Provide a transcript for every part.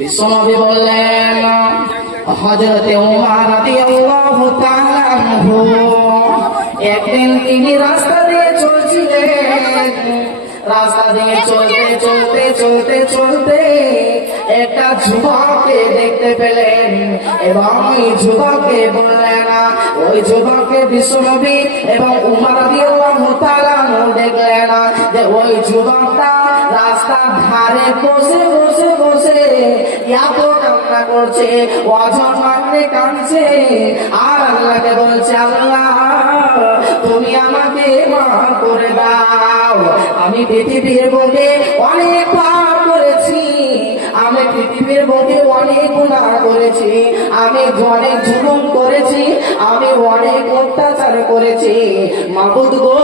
বিশ্বনবী বললেন, হযরতে ওমর রাদিয়াল্লাহু তাআলা আনহু একদিন তিনি রাস্তা দিয়ে চলছিলেন। রাস্তা দিয়ে চলতে চলতে চলতে চলতে একটা যুবককে দেখতে পেলেন এবং ওই যুবককে বললেন, ওই যুবককে বিশ্বনবী এবং ওমর রাদিয়াল্লাহু তাআলা দেখলেন যে ওই যুবকটা রাস্তার ধারে বসে বসে বসে এত কান্না করছে, অঝর মারতে কাঁদছে আর আল্লাহকে বলছে, আল্লাহ তুমি আমাকে মাফ করে দাও। আমি পৃথিবীর বুকে অনেক পাপ করেছি, আমি পৃথিবীর বুকে অনেক গুনাহ করেছি, আমি অনেক জুলুম করেছি, আমি অনেক অত্যাচার করেছি। মাবুদ গো,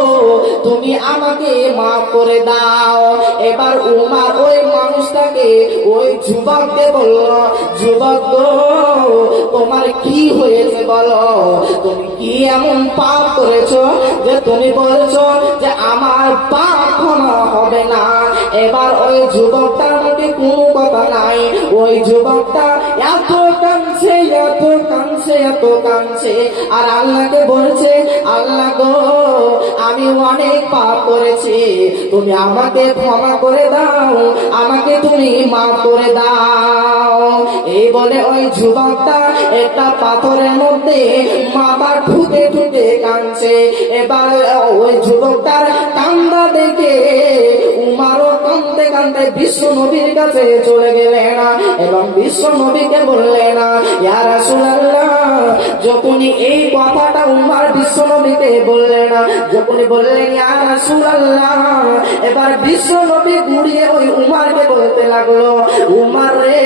তুমি আমাকে মাফ করে দাও। এবার উমর ওই মানুষটাকে, ওই যুবককে বলল, যুবক গো, তোমার কি হয়েছে বলো? তুমি কি এমন পাপ করেছো যে তুমি বলছো যে আমার পাপ ক্ষমা হবে না? এবার ওই যুবকটার মধ্যে কোনো কথা নাই। ওই যুবকটা এত কাঁদছে, এত কাঁদছে, এত কাঁদছে আর আল্লাহকে বলছে, আল্লাহ গো, আমি অনেক পাপ করেছি, তুমি আমাকে ক্ষমা করে দাও, আমাকে তুমি মাফ করে দাও। এই বলে ওই যুবকটা একটা পাথরের মধ্যে মাথা ঠুকে ঠুকে কাঁদছে। এবার ওই যুবকটার কান্না দেখে উমারও কাঁদতে কাঁদতে বিশ্ব নবীর কাছে চলে গেলেন এবং বিশ্ব নবীকে বললেন, ইয়া রাসূলুল্লাহ, যখনই এই কথাটা উমর বিশ্ব নবীকে বললেন, যখনই বললেন ইয়া রাসূলুল্লাহ, এবার বিশ্ব নবী ঘুরিয়ে ওই উমরকে বলতে লাগলো, উমর রে,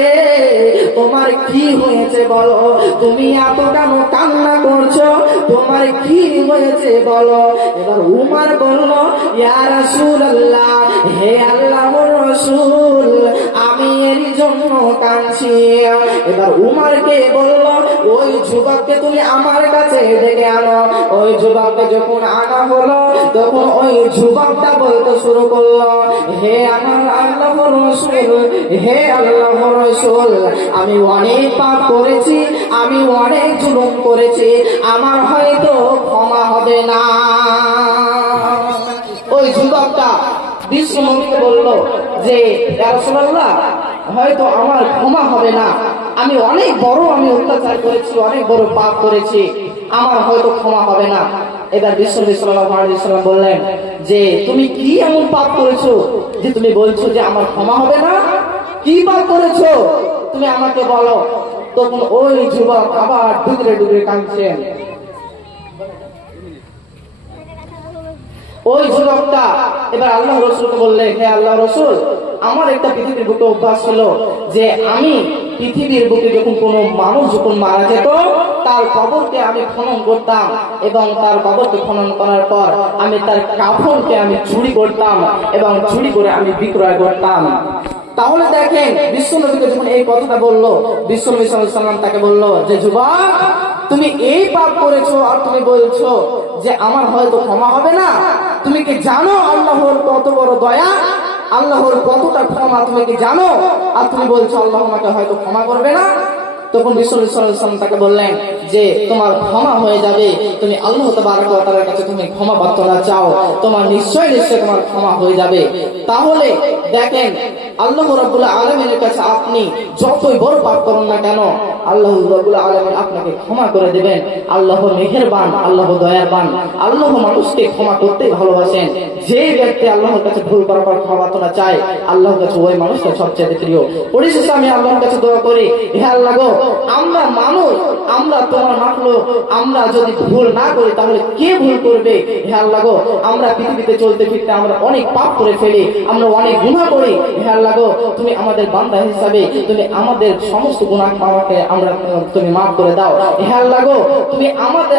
তোমার কি হয়েছে বলো? তুমি এত কেন কান্না করছো? তোমার কি হয়েছে বলো? এবার উমর বলল, ইয়া রাসূলুল্লাহ, হে আল্লাহর রাসূল, আমি এর জন্য কাঁদছি। এবার উমরকে বলল, ওই যুবককে তুমি আমার কাছে ডেকে আনো। ওই যুবককে যখন আনা হলো তখন ওই যুবকটা বলতে শুরু করলো, হে আমার আল্লাহর রাসূল, হে আল্লাহর রাসূল, আমি অনেক পাপ করেছি, আমি অনেক জুলুম করেছি, আমার হয়তো ক্ষমা হবে না। ওই যুবকটা বিশ্ব নবীকে বলল যে, ইয়া রাসূলুল্লাহ, হয়তো আমার ক্ষমা হবে না, আমি অনেক বড় অত্যাচার করেছি, অনেক বড় পাপ করেছি, আমার হয়তো ক্ষমা হবে না। এবার বিশ্বনবী সাল্লাল্লাহু আলাইহি ওয়াসাল্লাম বললেন যে, তুমি কি এমন পাপ করেছো যে তুমি বলছো যে আমার ক্ষমা হবে না? কি পাপ করেছো তুমি আমাকে বলো। তখন ওই যুবক আবার ডুবরে ডুবরে কাঁদছেন। ওই যুবকটা এবার আল্লাহ রাসূলকে বললেন, হে আল্লাহ রাসূল, আমার একটা পৃথিবীর বুকে অভ্যাস ছিল যে আমি পৃথিবীর বুকে যখন কোনো মানুষ যখন মারা যেত তার কবরকে আমি খনন করতাম এবং তার কবরকে খনন করার পর আমি তার কাফনকে আমি চুরি করতাম এবং চুরি করে আমি বিক্রয় করতাম। তাহলে দেখেন, বিশ্বনবীকে যখন এই কথাটা বললো, বিশ্বনবী সাল্লাল্লাহু আলাইহি ওয়াসাল্লাম তাকে বললো যে, যুবক, তুমি এই পাপ করেছো আর তুমি বলছো যে আমার হয়তো ক্ষমা হবে না? তুমি কি জানো আল্লাহর কত বড় দয়া, আল্লাহর কতটা ক্ষমা তুমি কি জানো? আর তুমি বলছো আল্লাহ আমাকে হয়তো ক্ষমা করবে না? তখন বিশ্বনবী সাল্লাল্লাহু আলাইহি ওয়াসাল্লাম তাকে বললেন যে, তোমার ক্ষমা হয়ে যাবে, তুমি আল্লাহ তাবারক ওয়া তাআলার কাছে তুমি ক্ষমা প্রার্থনা চাও, তোমার নিশ্চয় নিশ্চয় তোমার ক্ষমা হয়ে যাবে। তাহলে দেখেন, আল্লাহ রাব্বুল আলামিনের কাছে আপনি যতই বড় পাপ করুন না কেন, আল্লাহ রাব্বুল আলামিন আপনাকে ক্ষমা করে দিবেন। আল্লাহ মেহেরবান, আল্লাহ দয়াবান, আল্লাহ মানুষকে ক্ষমা করতে ভালোবাসেন। যে ব্যক্তি আল্লাহর কাছে ভুল করার পর ক্ষমা প্রার্থনা চায়, আল্লাহর কাছে ওই মানুষটা সবচেয়ে প্রিয়। পরিশেষে আমি আল্লাহর কাছে দোয়া করি, হে আল্লাহ গো, আমরা মানুষ, আমরা তোমার মাখলুক, আমরা যদি ভুল না করি তাহলে কে ভুল করবে? হে আল্লাহ গো, আমরা পৃথিবীতে চলতে ফিরতে আমরা অনেক পাপ করে ফেলি, আমরা অনেক গুনাহ করি। হে আল্লাহ গো, তুমি আমাদের বান্দা হিসাবে তুমি আমাদের সমস্ত গুনাহ আমাকে তুমি মাফ করে দাও। হে আল্লাহ গো, তুমি আমাদের